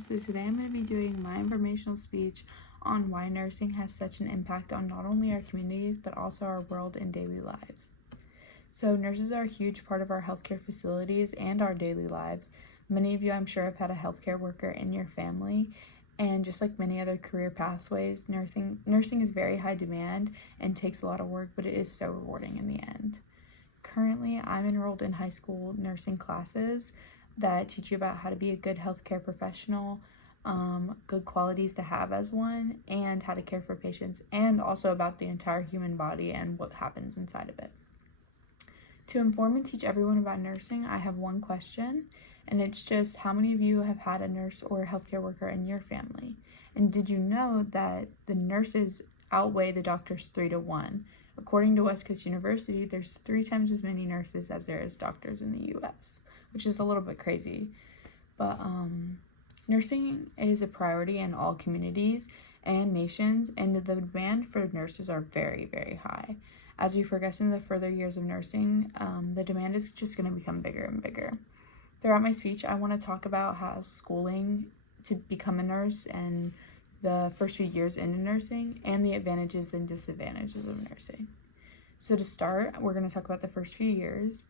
So today I'm going to be doing my informational speech on why nursing has such an impact on not only our communities but also our world and daily lives. So nurses are a huge part of our healthcare facilities and our daily lives. Many of you, I'm sure, have had a healthcare worker in your family, and just like many other career pathways, nursing is very high demand and takes a lot of work, but it is so rewarding in the end. Currently, I'm enrolled in high school nursing classes that teach you about how to be a good healthcare professional, good qualities to have as one, and how to care for patients, and also about the entire human body and what happens inside of it. To inform and teach everyone about nursing, I have one question, and it's just how many of you have had a nurse or a healthcare worker in your family? And did you know that the nurses outweigh the doctors 3-1? According to West Coast University, there's 3 times as many nurses as there is doctors in the US, which is a little bit crazy. But nursing is a priority in all communities and nations, and the demand for nurses are very, very high. As we progress in the further years of nursing, the demand is just going to become bigger and bigger. Throughout my speech, I want to talk about how schooling to become a nurse and the first few years into nursing, and the advantages and disadvantages of nursing. So to start, we're going to talk about the first few years.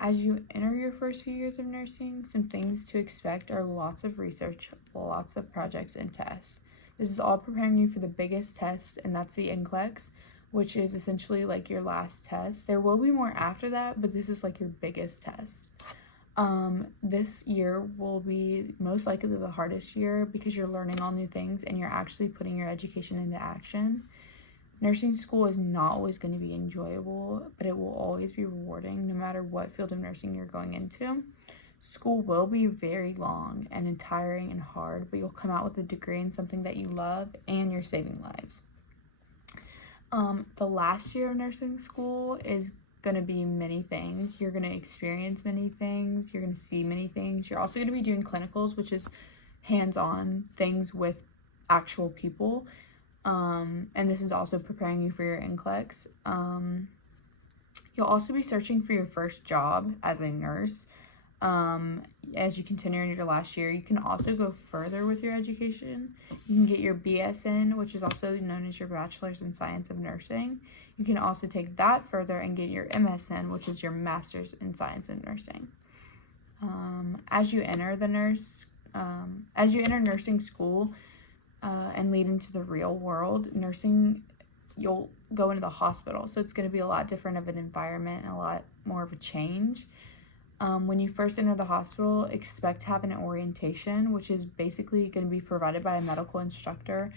As you enter your first few years of nursing, some things to expect are lots of research, lots of projects and tests. This is all preparing you for the biggest test, and that's the NCLEX, which is essentially like your last test. There will be more after that, but this is like your biggest test. This year will be most likely the hardest year because you're learning all new things and you're actually putting your education into action. Nursing school is not always going to be enjoyable, but it will always be rewarding no matter what field of nursing you're going into. School will be very long and tiring and hard, but you'll come out with a degree in something that you love and you're saving lives. The last year of nursing school is going to be many things. You're going to experience many things. You're going to see many things. You're also going to be doing clinicals, which is hands-on things with actual people. And this is also preparing you for your NCLEX. You'll also be searching for your first job as a nurse. As you continue in your last year, you can also go further with your education. You can get your BSN, which is also known as your Bachelor's in Science of Nursing. You can also take that further and get your MSN, which is your Master's in Science in Nursing. As you enter nursing school and lead into the real world, you'll go into the hospital. So it's going to be a lot different of an environment and a lot more of a change. When you first enter the hospital, expect to have an orientation, which is basically going to be provided by a medical instructor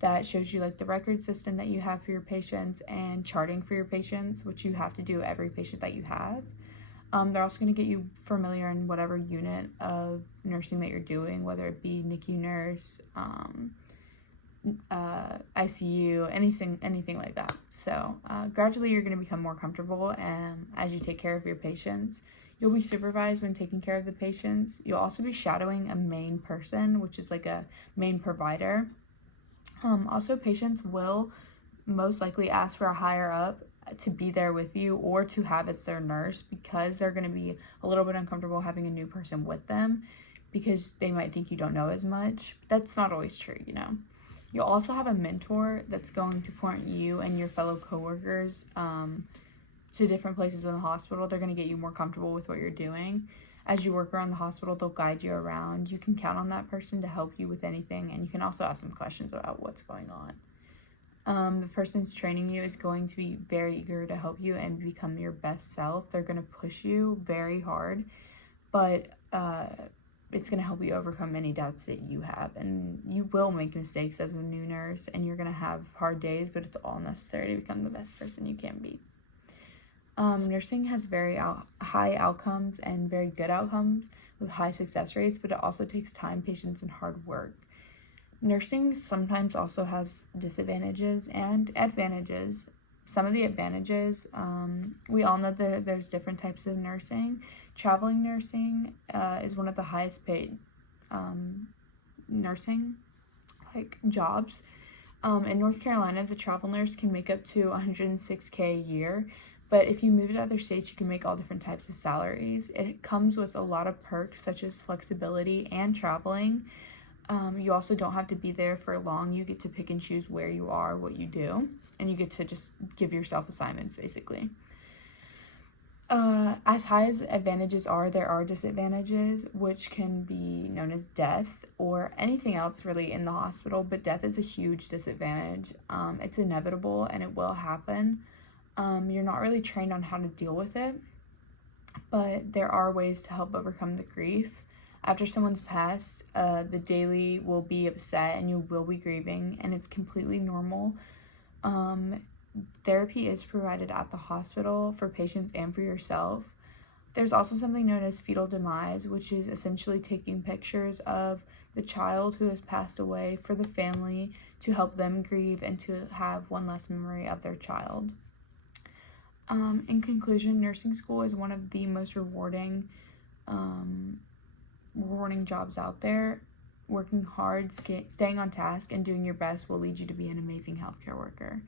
that shows you like the record system that you have for your patients and charting for your patients, which you have to do every patient that you have. They're also going to get you familiar in whatever unit of nursing that you're doing, whether it be NICU nurse, ICU, anything like that. So gradually you're going to become more comfortable, and as you take care of your patients, you'll be supervised when taking care of the patients. You'll also be shadowing a main person, which is like a main provider. Also, patients will most likely ask for a higher up to be there with you or to have as their nurse, because they're going to be a little bit uncomfortable having a new person with them because they might think you don't know as much. But that's not always true, you know. You'll also have a mentor that's going to point you and your fellow coworkers to different places in the hospital. They're going to get you more comfortable with what you're doing. As you work around the hospital, they'll guide you around. You can count on that person to help you with anything, and you can also ask them questions about what's going on. The person's training you is going to be very eager to help you and become your best self. They're going to push you very hard, but it's going to help you overcome any doubts that you have. And you will make mistakes as a new nurse, and you're going to have hard days, but it's all necessary to become the best person you can be. Nursing has very high outcomes and very good outcomes with high success rates, but it also takes time, patience, and hard work. Nursing sometimes also has disadvantages and advantages. Some of the advantages, we all know that there's different types of nursing. Traveling nursing is one of the highest paid nursing jobs. In North Carolina, the travel nurse can make up to $106K a year, But if you move to other states, you can make all different types of salaries. It comes with a lot of perks such as flexibility and traveling. You also don't have to be there for long. You get to pick and choose where you are, what you do, and you get to just give yourself assignments, basically. As high as advantages are, there are disadvantages, which can be known as death or anything else really in the hospital, but death is a huge disadvantage. It's inevitable and it will happen. You're not really trained on how to deal with it, but there are ways to help overcome the grief. After someone's passed, the daily will be upset and you will be grieving, and it's completely normal. Therapy is provided at the hospital for patients and for yourself. There's also something known as fetal demise, which is essentially taking pictures of the child who has passed away for the family to help them grieve and to have one less memory of their child. In conclusion, nursing school is one of the most rewarding jobs out there. Working hard, staying on task, and doing your best will lead you to be an amazing healthcare worker.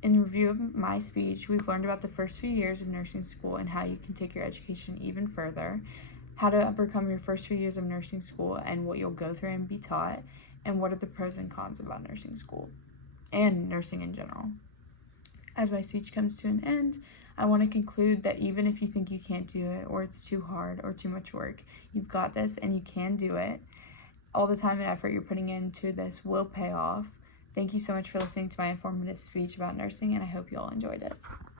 In the review of my speech, we've learned about the first few years of nursing school and how you can take your education even further, how to overcome your first few years of nursing school and what you'll go through and be taught, and what are the pros and cons about nursing school and nursing in general. As my speech comes to an end, I want to conclude that even if you think you can't do it, or it's too hard or too much work, you've got this and you can do it. All the time and effort you're putting into this will pay off. Thank you so much for listening to my informative speech about nursing, and I hope you all enjoyed it.